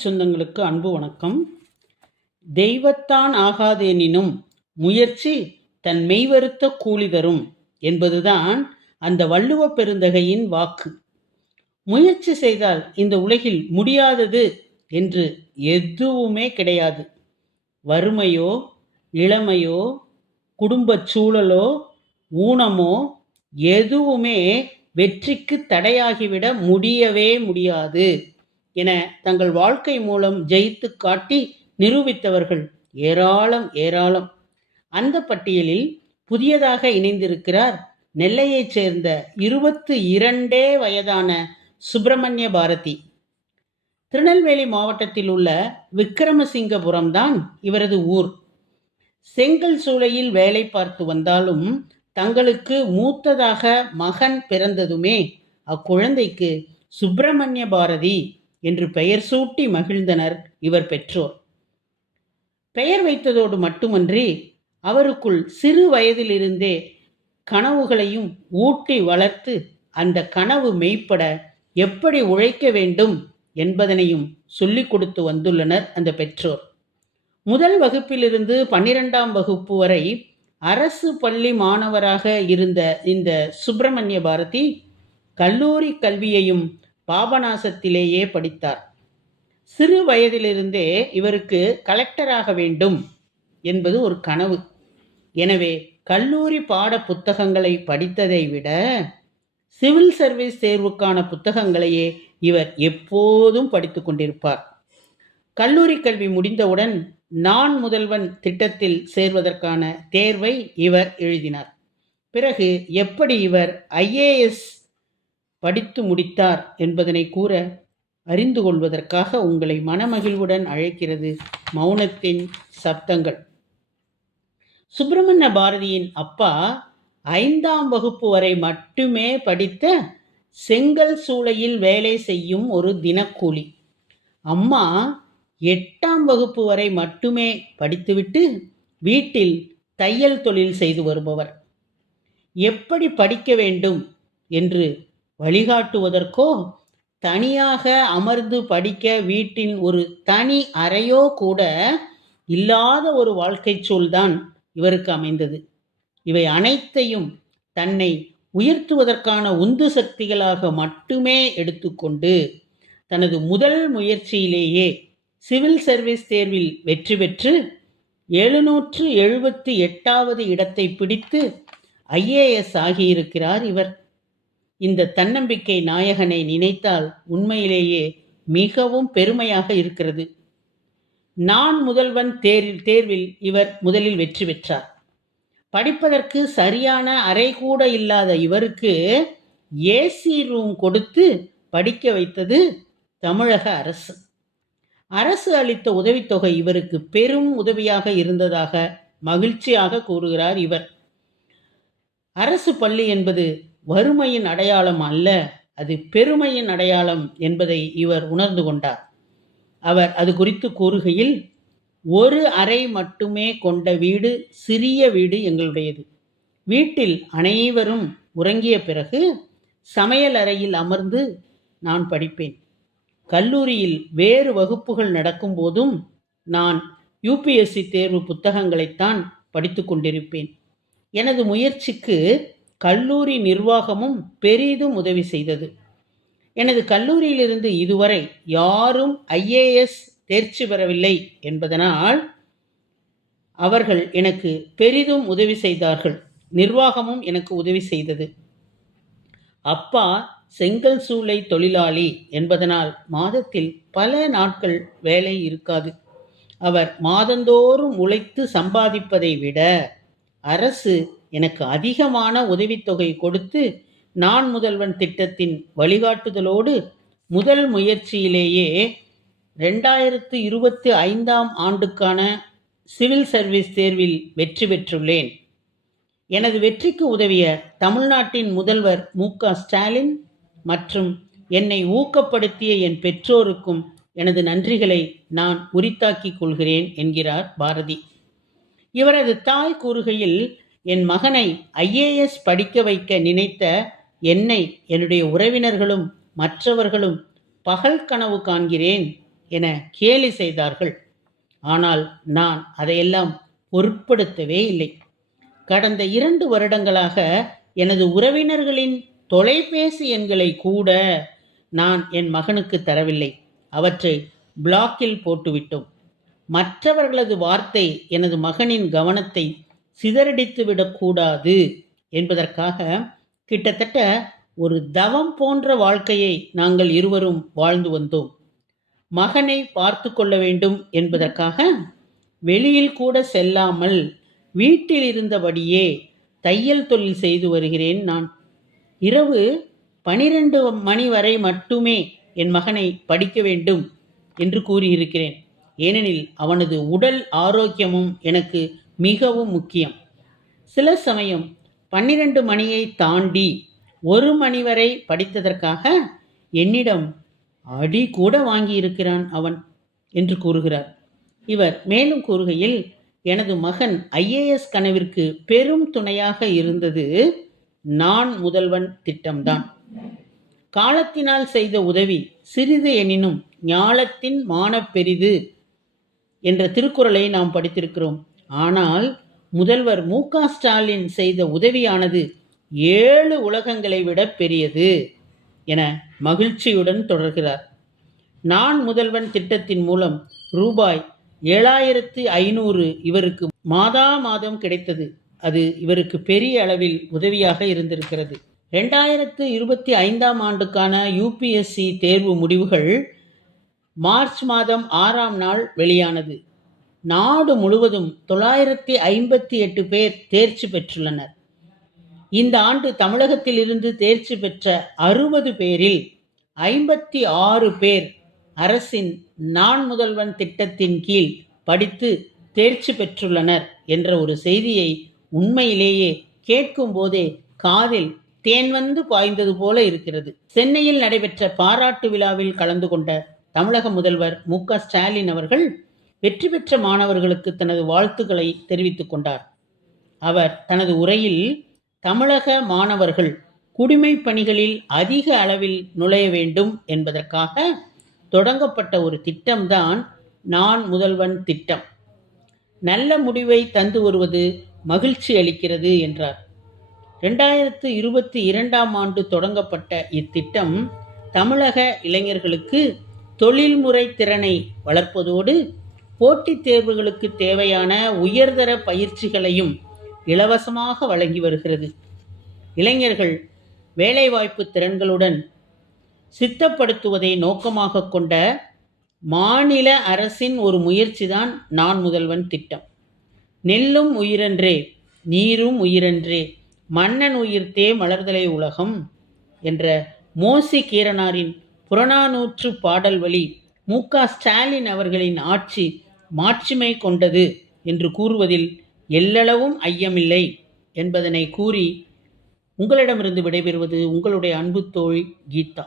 தமிழ்ச் சொந்தங்களுக்கு அன்பு வணக்கம். தெய்வத்தான் ஆகாதெனினும் முயற்சி தன் மெய்வருத்த கூலி தரும் என்பதுதான் அந்த வள்ளுவப் பெருந்தகையின் வாக்கு. முயற்சி செய்தால் இந்த உலகில் முடியாதது என்று எதுவுமே கிடையாது. வறுமையோ, இளமையோ, குடும்பச் சூழலோ, ஊனமோ எதுவுமே வெற்றிக்கு தடையாகிவிட முடியவே முடியாது என தங்கள் வாழ்க்கை மூலம் ஜெயித்து காட்டி நிரூபித்தவர்கள் ஏராளம் ஏராளம். அந்த பட்டியலில் புதியதாக இணைந்திருக்கிறார் நெல்லையைச் சேர்ந்த 22 வயதான சுப்பிரமணிய பாரதி. திருநெல்வேலி மாவட்டத்தில் உள்ள விக்கிரமசிங்கபுரம் தான் இவரது ஊர். செங்கல் சூளையில் வேலை பார்த்து வந்தாலும் தங்களுக்கு மூத்ததாக மகன் பிறந்ததுமே அக்குழந்தைக்கு சுப்பிரமணிய பாரதி என்று பெயர் சூட்டி மகிழ்ந்தனர் இவர் பெற்றோர். பெயர் வைத்ததோடு மட்டுமன்றி அவருக்குள் சிறு வயதிலிருந்தே கனவுகளையும் ஊட்டி வளர்த்து அந்த கனவு மெய்ப்பட எப்படி உழைக்க வேண்டும் என்பதனையும் சொல்லிக் கொடுத்து வந்துள்ளனர் அந்த பெற்றோர். முதல் வகுப்பிலிருந்து 12ஆம் வகுப்பு வரை அரசு பள்ளி மாணவராக இருந்த இந்த சுப்பிரமணிய பாரதி கல்லூரி கல்வியையும் பாபநாசத்திலேயே படித்தார். சிறு வயதிலிருந்தே இவருக்கு கலெக்டராக வேண்டும் என்பது ஒரு கனவு. எனவே கல்லூரி பாட புத்தகங்களை படித்ததை விட சிவில் சர்வீஸ் தேர்வுக்கான புத்தகங்களையே இவர் எப்போதும் படித்து கொண்டிருப்பார். கல்லூரி கல்வி முடிந்தவுடன் நான் முதல்வன் திட்டத்தில் சேர்வதற்கான தேர்வை இவர் எழுதினார். பிறகு எப்படி இவர் IAS படித்து முடித்தார் என்பதனை கூற அறிந்து கொள்வதற்காக உங்களை மனமகிழ்வுடன் அழைக்கிறது மௌனத்தின் சப்தங்கள். சுப்பிரமணிய பாரதியின் அப்பா 5ஆம் வகுப்பு வரை மட்டுமே படித்த செங்கல் சூளையில் வேலை செய்யும் ஒரு தினக்கூலி. அம்மா 8ஆம் வகுப்பு வரை மட்டுமே படித்துவிட்டு வீட்டில் தையல் தொழில் செய்து வருபவர். எப்படி படிக்க வேண்டும் என்று வழிகாட்டுவதற்கோ தனியாக அமர்ந்து படிக்க வீட்டின் ஒரு தனி அறையோ கூட இல்லாத ஒரு வாழ்க்கை சூழ்தான் இவருக்கு அமைந்தது. இவை அனைத்தையும் தன்னை உயர்த்துவதற்கான உந்து சக்திகளாக மட்டுமே எடுத்துக்கொண்டு தனது முதல் முயற்சியிலேயே சிவில் சர்வீஸ் தேர்வில் வெற்றி பெற்று 778வது இடத்தை பிடித்து IAS ஆகியிருக்கிறார் இவர். இந்த தன்னம்பிக்கை நாயகனை நினைத்தால் உண்மையிலேயே மிகவும் பெருமையாக இருக்கிறது. நான் முதல்வன் தேர்வில் இவர் முதலில் வெற்றி பெற்றார். படிப்பதற்கு சரியான அறை கூட இல்லாத இவருக்கு AC ரூம் கொடுத்து படிக்க வைத்தது தமிழக அரசு. அரசு அளித்த உதவித்தொகை இவருக்கு பெரும் உதவியாக இருந்ததாக மகிழ்ச்சியாக கூறுகிறார் இவர். அரசு பள்ளி என்பது வறுமையின் அடையாளம் அல்ல, அது பெருமையின் அடையாளம் என்பதை இவர் உணர்ந்து கொண்டார். அவர் அது குறித்து கூறுகையில், ஒரு அறை மட்டுமே கொண்ட வீடு, சிறிய வீடு எங்களுடையது. வீட்டில் அனைவரும் உறங்கிய பிறகு சமையல் அறையில் அமர்ந்து நான் படிப்பேன். கல்லூரியில் வேறு வகுப்புகள் நடக்கும் போதும் நான் UPSC தேர்வு புத்தகங்களைத்தான் படித்து கொண்டிருப்பேன். எனது முயற்சிக்கு கல்லூரி நிர்வாகமும் பெரிதும் உதவி செய்தது. எனது கல்லூரியிலிருந்து இதுவரை யாரும் IAS தேர்ச்சி பெறவில்லை என்பதனால் அவர்கள் எனக்கு பெரிதும் உதவி செய்தார்கள். நிர்வாகமும் எனக்கு உதவி செய்தது. அப்பா செங்கல் சூளை தொழிலாளி என்பதனால் மாதத்தில் பல நாட்கள் வேலை இருக்காது. அவர் மாதந்தோறும் உழைத்து சம்பாதிப்பதை விட அரசு எனக்கு அதிகமான உதவித்தொகை கொடுத்து நான் முதல்வன் திட்டத்தின் வழிகாட்டுதலோடு முதல் முயற்சியிலேயே 2025ஆம் ஆண்டுக்கான சிவில் சர்வீஸ் தேர்வில் வெற்றி பெற்றுள்ளேன். எனது வெற்றிக்கு உதவிய தமிழ்நாட்டின் முதல்வர் MK ஸ்டாலின் மற்றும் என்னை ஊக்கப்படுத்திய என் பெற்றோருக்கும் எனது நன்றிகளை நான் உரித்தாக்கிக் கொள்கிறேன் என்கிறார் பாரதி. இவரது தாய் கூறுகையில், என் மகனை IAS படிக்க வைக்க நினைத்த என்னை என்னுடைய உறவினர்களும் மற்றவர்களும் பகல் கனவு காண்கிறேன் என கேலி செய்தார்கள். ஆனால் நான் அதையெல்லாம் பொருட்படுத்தவே இல்லை. கடந்த 2 வருடங்களாக எனது உறவினர்களின் தொலைபேசி எண்களை கூட நான் என் மகனுக்கு தரவில்லை. அவற்றை பிளாக்கில் போட்டுவிட்டோம். மற்றவர்களது வார்த்தை எனது மகனின் கவனத்தை சிதறடித்து விடக்கூடாது என்பதற்காக கிட்டத்தட்ட ஒரு தவம் போன்ற வாழ்க்கையை நாங்கள் இருவரும் வாழ்ந்து வந்தோம். மகனை பார்த்து கொள்ள வேண்டும் என்பதற்காக வெளியில் கூட செல்லாமல் வீட்டில் இருந்தபடியே தையல் தொழில் செய்து வருகிறேன் நான். இரவு 12 மணி வரை மட்டுமே என் மகனை படிக்க வேண்டும் என்று கூறியிருக்கிறேன். ஏனெனில் அவனது உடல் ஆரோக்கியமும் எனக்கு மிகவும் முக்கியம். சில சமயம் 12 மணியை தாண்டி 1 மணி வரை படித்ததற்காக என்னிடம் அடி கூட வாங்கியிருக்கிறான் அவன் என்று கூறுகிறார். இவர் மேலும் கூறுகையில், எனது மகன் IAS கனவிற்கு பெரும் துணையாக இருந்தது நான் முதல்வன் திட்டம்தான். காலத்தினால் செய்த உதவி சிறிது எனினும் ஞாலத்தின் மானப் பெரிது என்ற திருக்குறளை நாம் படித்திருக்கிறோம். ஆனால் முதல்வர் மு.க. ஸ்டாலின் செய்த உதவியானது 7 உலகங்களை விட பெரியது என மகிழ்ச்சியுடன் தொடர்கிறார். நான் முதல்வன் திட்டத்தின் மூலம் ரூபாய் 7500 இவருக்கு மாதம் கிடைத்தது. அது இவருக்கு பெரிய அளவில் உதவியாக இருந்திருக்கிறது. 2025ஆம் ஆண்டுக்கான UPSC தேர்வு முடிவுகள் மார்ச் மாதம் 6ஆம் நாள் வெளியானது. நாடு முழுவதும் 958 பேர் தேர்ச்சி பெற்றுள்ளனர். இந்த ஆண்டு தமிழகத்தில் இருந்து தேர்ச்சி பெற்ற 60 பேரில் 56 பேர் அரசின் நான் முதல்வன் திட்டத்தின் கீழ் படித்து தேர்ச்சி பெற்றுள்ளனர் என்ற ஒரு செய்தியை உண்மையிலேயே கேட்கும் போதே காதில் தேன் வந்து பாய்ந்தது போல இருக்கிறது. சென்னையில் நடைபெற்ற பாராட்டு விழாவில் கலந்து கொண்ட தமிழக முதல்வர் மு.க. ஸ்டாலின் அவர்கள் வெற்றி பெற்ற மாணவர்களுக்கு தனது வாழ்த்துக்களை தெரிவித்துக் கொண்டார். அவர் தனது உரையில் தமிழக மாணவர்கள் குடிமைப் பணிகளில் அதிக அளவில் நுழைய வேண்டும் என்பதற்காக தொடங்கப்பட்ட ஒரு திட்டம்தான் நான் முதல்வன் திட்டம். நல்ல முடிவை தந்து வருவது மகிழ்ச்சி அளிக்கிறது என்றார். 2022ஆம் ஆண்டு தொடங்கப்பட்ட இத்திட்டம் தமிழக இளைஞர்களுக்கு தொழில்முறை திறனை வளர்ப்பதோடு போட்டித் தேர்வுகளுக்கு தேவையான உயர்தர பயிற்சிகளையும் இலவசமாக வழங்கி வருகிறது. இளைஞர்கள் வேலைவாய்ப்பு திறன்களுடன் சித்தப்படுத்துவதை நோக்கமாக கொண்ட மாநில அரசின் ஒரு முயற்சிதான் நான் முதல்வன் திட்டம். நெல்லும் உயிரன்றே, நீரும் உயிரன்றே, மன்னன் உயிர்த்தே மலர்தலை உலகம் என்ற மோசி கீரனாரின் புறநானூற்று பாடல் வழி மு.க. ஸ்டாலின் அவர்களின் ஆட்சி மாட்சிமை கொண்டது என்று கூறுவதில் எல்லளவும் ஐயமில்லை என்பதனை கூறி உங்களிடமிருந்து விடைபெறுவது உங்களுடைய அன்பு தோழி கீதா.